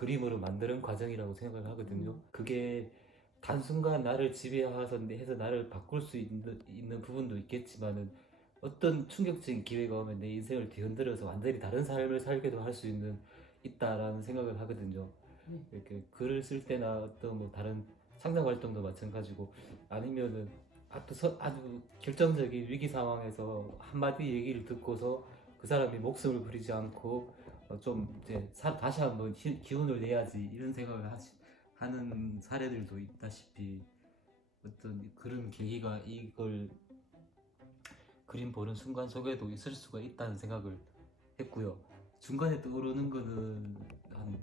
그림으로 만드는 과정이라고 생각을 하거든요. 그게 단순간 나를 지배해서 해서 나를 바꿀 수 있는 부분도 있겠지만은 어떤 충격적인 기회가 오면 내 인생을 뒤흔들어서 완전히 다른 삶을 살게도 할 수 있다라는 생각을 하거든요. 네. 이렇게 글을 쓸 때나 어떤 뭐 다른 창작 활동도 마찬가지고 아니면은 아주 결정적인 위기 상황에서 한마디 얘기를 듣고서 그 사람이 목숨을 부리지 않고 좀 이제 다시 한번 기운을 내야지 이런 생각을 하는 사례들도 있다시피 어떤 그런 계기가 이걸 그림 보는 순간 속에도 있을 수가 있다는 생각을 했고요. 중간에 떠오르는 거는 한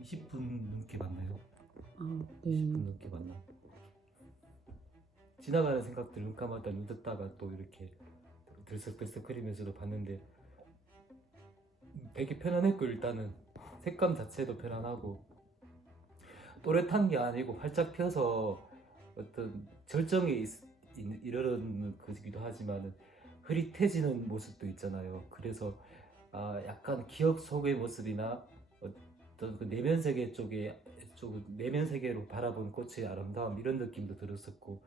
20분 넘게 봤나요? 아, 10분 넘게 봤나? 지나가는 생각들 눈 감았다 눈 떴다가 또 이렇게 들썩들썩거리면서도 봤는데 되게 편안했고 일단은 색감 자체도 편안하고 또렷한 게 아니고 활짝 펴서 어떤 절정에 이르는 거기도 하지만 흐릿해지는 모습도 있잖아요. 그래서 약간 기억 속의 모습이나 어떤 그 내면 세계 쪽 내면 세계로 바라본 꽃의 아름다움 이런 느낌도 들었었고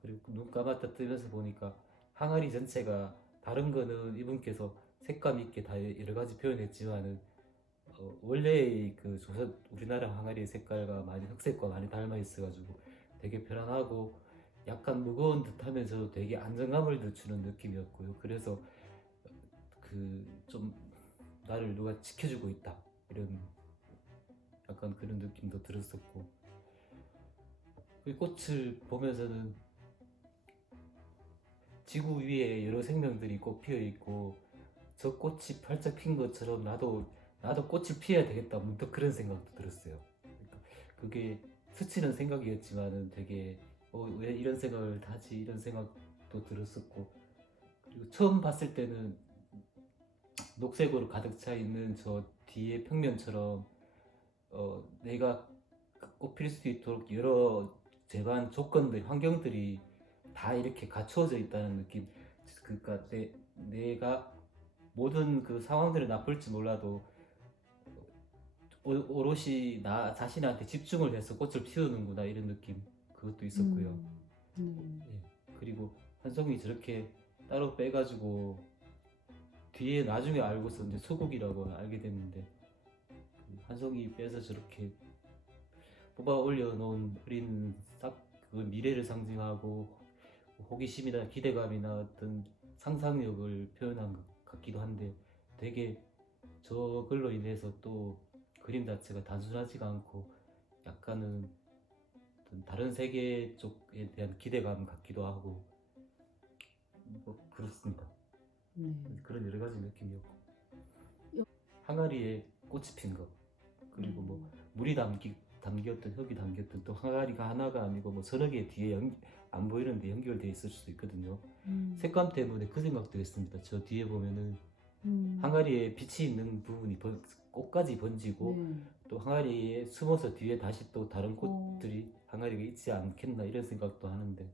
그리고 눈 감았다 뜨면서 보니까 항아리 전체가 다른 거는 이분께서 색감 있게 다 여러 가지 표현했지만은 원래의 그 조선 우리나라 항아리의 색깔과 많이 흑색과 많이 닮아 있어가지고 되게 편안하고 약간 무거운 듯하면서도 되게 안정감을 늦추는 느낌이었고요. 그래서 그 좀 나를 누가 지켜주고 있다 이런 약간 그런 느낌도 들었었고 그 꽃을 보면서는 지구 위에 여러 생명들이 꽃 피어 있고 저 꽃이 활짝 핀 것처럼 나도 꽃을 피워야 되겠다 문득 그런 생각도 들었어요. 그러니까 그게 스치는 생각이었지만은 되게 왜 이런 생각을 하지 이런 생각도 들었었고 그리고 처음 봤을 때는 녹색으로 가득 차 있는 저 뒤에 평면처럼 내가 꽃 필 수 있도록 여러 제반 조건들 환경들이 다 이렇게 갖추어져 있다는 느낌. 그러니까 내가 모든 그 상황들을 나쁠지 몰라도 오롯이 나 자신한테 집중을 해서 꽃을 피우는구나 이런 느낌 그것도 있었고요. 예. 그리고 한 송이 저렇게 따로 빼가지고 뒤에 나중에 알고서 이제 소국이라고 알게 됐는데 한 송이 빼서 저렇게 뽑아 올려놓은 어린 그 미래를 상징하고 호기심이나 기대감이나 어떤 상상력을 표현한 것 같기도 한데 되게 저걸로 인해서 또 그림 자체가 단순하지가 않고 약간은 어떤 다른 세계 쪽에 대한 기대감 같기도 하고 뭐 그렇습니다. 그런 여러 가지 느낌이었고 항아리에 꽃이 핀 거 그리고 뭐 물이 담겼든 흙이 담겼든 또 항아리가 하나가 아니고 뭐 서너 개 뒤에 안 보이는데 연결되어 있을 수도 있거든요. 색감 때문에 그 생각도 했습니다. 저 뒤에 보면은 항아리에 빛이 있는 부분이 꽃까지 번지고 또 항아리에 숨어서 뒤에 다시 또 다른 꽃들이 항아리가 있지 않겠나 이런 생각도 하는데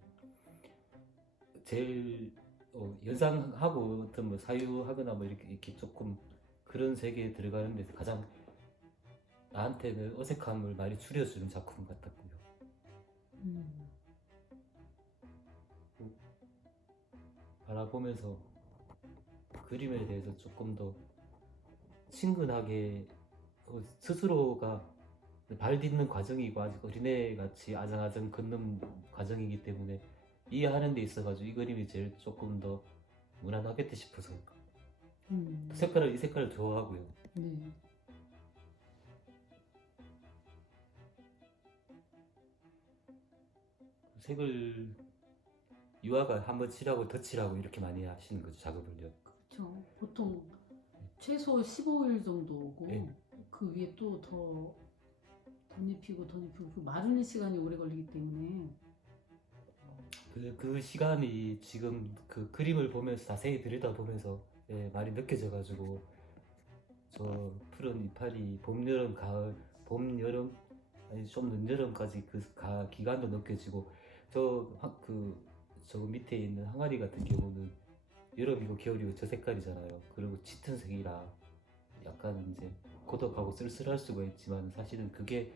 제일 연상하고 어떤 뭐 사유하거나 뭐 이렇게 조금 그런 세계에 들어가는 데서 가장 나한테는 어색함을 많이 줄여주는 작품 같았고요. 바라보면서 그림에 대해서 조금 더 친근하게 스스로가 발 딛는 과정이고 아직 어린애같이 아장아장 걷는 과정이기 때문에 이해하는 데 있어가지고 이 그림이 제일 조금 더 무난하겠다 싶어서 이 색깔을 좋아하고요. 색을 유화가 한번 칠하고 덧칠하고 이렇게 많이 하시는 거죠 작업을요. 그렇죠. 보통 최소 15일 정도 오고 네. 그 위에 또 더 덧입히고 그 마르는 시간이 오래 걸리기 때문에 그 시간이 지금 그 그림을 보면서 자세히 들여다보면서 많이 느껴져가지고 저 푸른 이파리 봄 여름 가을 봄 여름 아니 좀 늦여름까지 그 기간도 느껴지고 저 밑에 있는 항아리 같은 경우는 여름이고 겨울이고 저 색깔이잖아요. 그리고 짙은 색이라 약간 이제 고독하고 쓸쓸할 수가 있지만 사실은 그게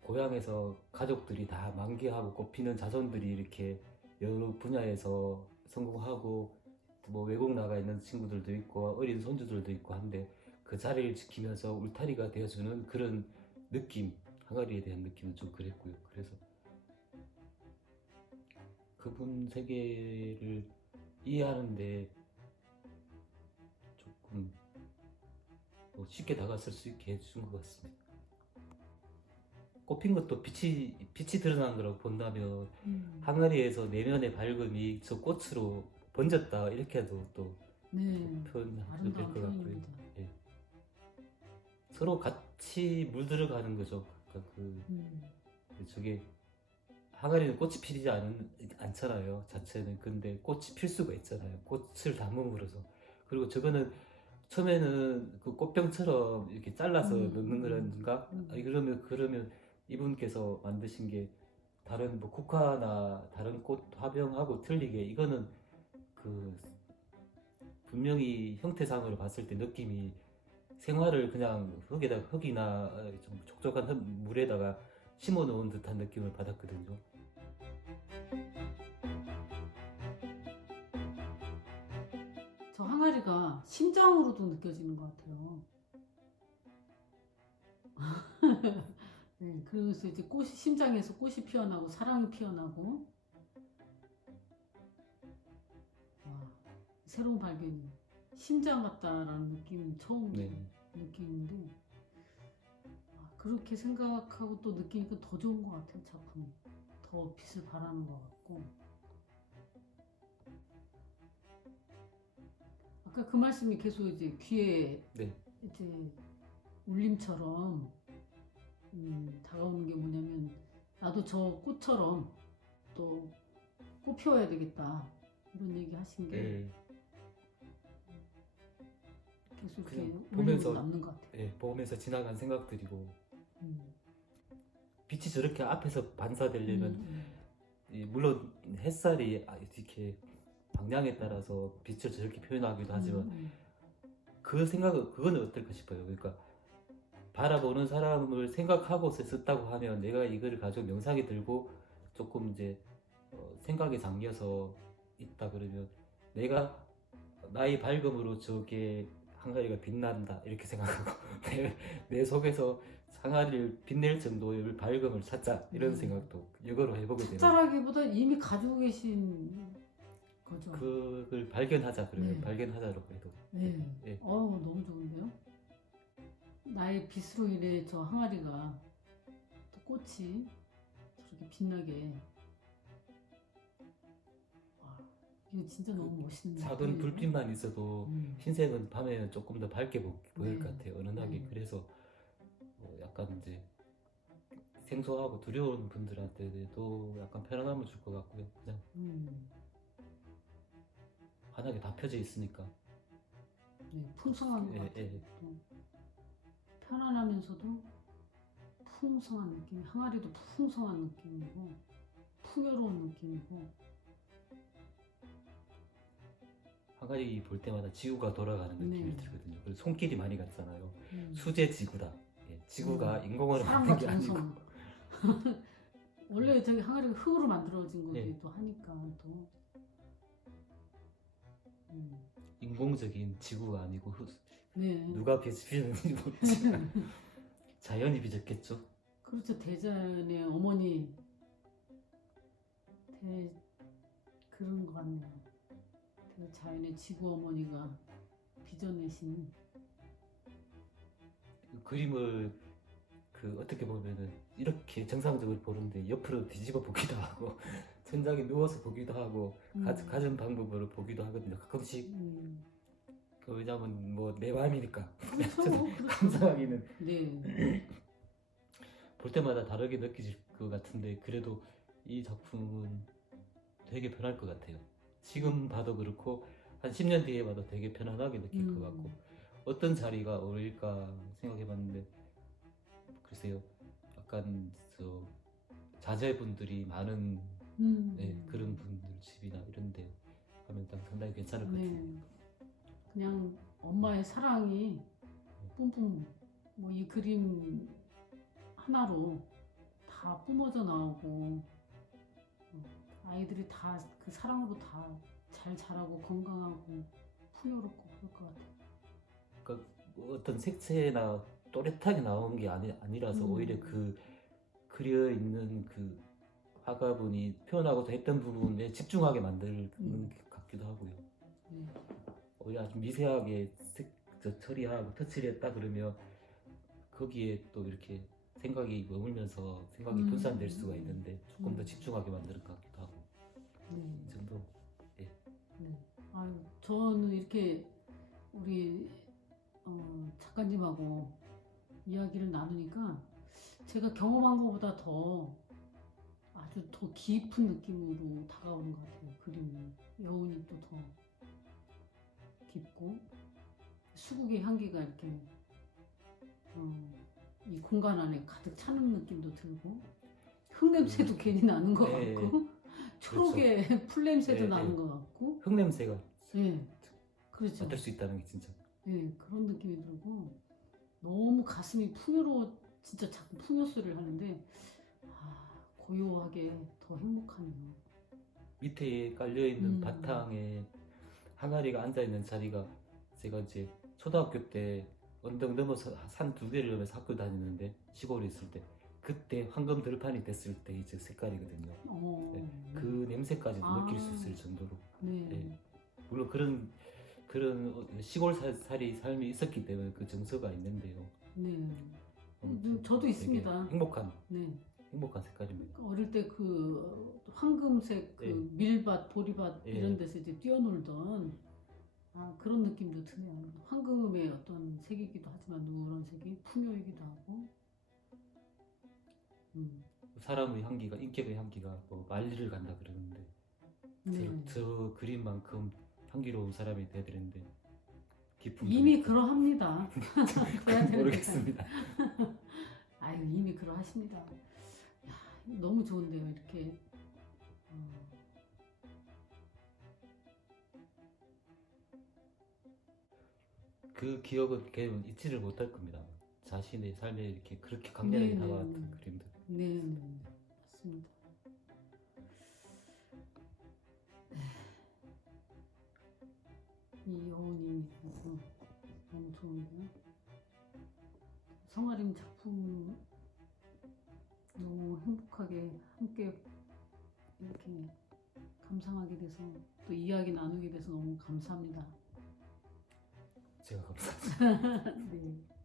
고향에서 가족들이 다 만개하고 꽃피는 자손들이 이렇게 여러 분야에서 성공하고 뭐 외국 나가 있는 친구들도 있고 어린 손주들도 있고 한데 그 자리를 지키면서 울타리가 되어주는 그런 느낌, 항아리에 대한 느낌은 좀 그랬고요. 그래서 그분 세계를 이해하는데 조금 쉽게 다가설 수 있게 해준 것 같습니다. 꽃핀 것도 빛이 드러난 거라고 본다면 항아리에서 내면의 밝음이 저 꽃으로 번졌다 이렇게 해도 또 네. 표현도 아름다운 될 것 같고요. 표현입니다. 예. 서로 같이 물들어가는 거죠. 그러니까 저게 항아리는 꽃이 피지 않잖아요. 자체는. 근데 꽃이 필 수가 있잖아요. 꽃을 담음으로써. 그리고 저거는 처음에는 그 꽃병처럼 이렇게 잘라서 넣는 거라든가 아니, 그러면 이분께서 만드신 게 다른 뭐 국화나 다른 꽃 화병하고 틀리게 이거는 그 분명히 형태상으로 봤을 때 느낌이 생화를 그냥 흙이나 좀 촉촉한 물에다가 심어 놓은 듯한 느낌을 받았거든요. 저 항아리가 심장으로도 느껴지는 것 같아요. 네, 그래서 이제 꽃이 심장에서 꽃이 피어나고 사랑이 피어나고 와, 새로운 발견이 심장 같다라는 느낌 처음 네. 느끼는데 그렇게 생각하고 또 느끼니까 더 좋은 것 같아요. 작품이 더 빛을 발하는 것 같고 아까 그 말씀이 계속 이제 귀에 네. 이제 울림처럼 다가오는 게 뭐냐면 나도 저 꽃처럼 또 꽃 피워야 되겠다 이런 얘기 하신 게 네. 계속 이렇게 그냥 울림으로 보면서 남는 것 같아요. 예, 보면서 지나간 생각들이고 음. 빛이 저렇게 앞에서 반사되려면 음. 물론 햇살이 이렇게 방향에 따라서 빛을 저렇게 표현하기도 하지만 그 생각은 그거는 어떨까 싶어요. 그러니까 바라보는 사람을 생각하고서 썼다고 하면 내가 이거를 가지고 명상에 들고 조금 이제 생각에 잠겨서 있다 그러면 내가 나의 밝음으로 저게 항아리가 빛난다 이렇게 생각하고 내 속에서 항아리를 빛낼 정도의 밝음을 찾자 이런 생각도 이거로 해보게 되는 찾자라기보다 이미 가지고 계신 거죠. 그걸 발견하자 그러면 네. 발견하자로 해도 네. 예. 너무 좋은데요? 나의 빛으로 인해 저 항아리가 또 꽃이 저렇게 빛나게 이거 진짜 너무 멋있는 작은 느낌이에요. 불빛만 있어도 흰색은 밤에는 조금 더 밝게 보일 것 같아요. 은은하게. 그래서 약간 이제 생소하고 두려운 분들한테도 약간 편안함을 줄 것 같고요. 그냥 환하게 다 펴져 있으니까. 네, 풍성한 것 예, 같아요. 예. 편안하면서도 풍성한 느낌, 항아리도 풍성한 느낌이고 풍요로운 느낌이고 항아리 볼 때마다 지구가 돌아가는 느낌이 네. 들거든요. 그리고 손길이 많이 갔잖아요. 수제 지구다. 예, 지구가 인공으로 만든 사람과 게 아니고. 전성. 원래 저기 항아리가 흑으로 만들어진 네. 거기도 하니까 또 인공적인 지구가 아니고 네. 누가 빚었는지 모르지만 자연이 빚었겠죠. 그렇죠. 대자연의 어머니 그런 것 같네요. 대자연의 지구 어머니가 빚어내신 그림을 어떻게 보면은 이렇게 정상적으로 보는데 옆으로 뒤집어 보기도 하고 천장에 누워서 보기도 하고 가진 방법으로 보기도 하거든요. 가끔씩 왜냐면 뭐 내 마음이니까 그렇죠. 감상하기는 네. 볼 때마다 다르게 느껴질 것 같은데 그래도 이 작품은 되게 편할 것 같아요. 지금 봐도 그렇고 한 10년 뒤에 봐도 되게 편안하게 느낄 것 같고 어떤 자리가 어울릴까 생각해봤는데 글쎄요 약간 자제분들이 많은 그런 분들 집이나 이런데 하면 상당히 괜찮을 것 같아요. 그냥 엄마의 사랑이 뿜뿜 뭐 이 그림 하나로 다 뿜어져 나오고 아이들이 다 그 사랑으로 다 잘 자라고 건강하고 풍요롭고 그럴 것 같아요. 그러니까 뭐 어떤 색채나 또렷하게 나온 게 아니라서 오히려 그 그려 있는 그 화가분이 표현하고자 했던 부분에 집중하게 만드는 것 같기도 하고요. 오히려 아주 미세하게 처리하고 터치를 했다 그러면 거기에 또 이렇게 생각이 머물면서 생각이 분산될 수가 있는데 조금 더 집중하게 만드는 것 같기도 하고 이 정도. 네. 아유, 저는 이렇게 우리 작가님하고 이야기를 나누니까 제가 경험한 것보다 아주 더 깊은 느낌으로 다가오는 것 같아요. 그림이 여운이 또 더 깊고 수국의 향기가 이렇게 이 공간 안에 가득 차는 느낌도 들고 흙 냄새도 괜히 나는 것 네. 같고 초록의 풀 냄새도 나는 것 같고 흙 냄새가 네, 그렇죠. 맡을 수 있다는 게 진짜. 네, 그런 느낌이 들고 너무 가슴이 풍요로워 진짜 자꾸 풍요소리를 하는데 고요하게 더 행복하네요. 밑에 깔려 있는 음. 바탕에 항아리가 앉아 있는 자리가 제가 이제 초등학교 때 언덕 넘어서 산 두 개를 넘어서 학교 다니는데 시골에 있을 때 그때 황금 들판이 됐을 때 이제 색깔이거든요. 네, 그 냄새까지도 느낄 수 있을 정도로. 네. 네. 물론 그런 시골 삶이 있었기 때문에 그 정서가 있는데요. 네. 저도 있습니다. 행복한 네. 색깔입니다. 어릴 때 그 황금색 그 네. 밀밭, 보리밭 네. 이런 데서 이제 뛰어놀던 그런 느낌도 드네요. 황금의 어떤 색이기도 하지만 누런색이 풍요이기도 하고. 사람의 향기가 인격의 향기가 뭐 만리를 간다 그러는데 네. 저 그림만큼 향기로운 사람이 돼야 되는데 기쁨 이미 그러합니다. 모르겠습니다. 아유, 이미 그러하십니다. 야, 너무 좋은데요, 이렇게. 그 기억은 걔는 잊지를 못할 겁니다. 자신의 삶에 이렇게 그렇게 강렬하게 네, 다가왔던 그림들. 네, 맞습니다. 이 여운이 너무 좋은데요. 성아림 작품 너무 행복하게 함께 이렇게 감상하게 돼서 또 이야기 나누게 돼서 너무 감사합니다. 제가 감사합니다. 네.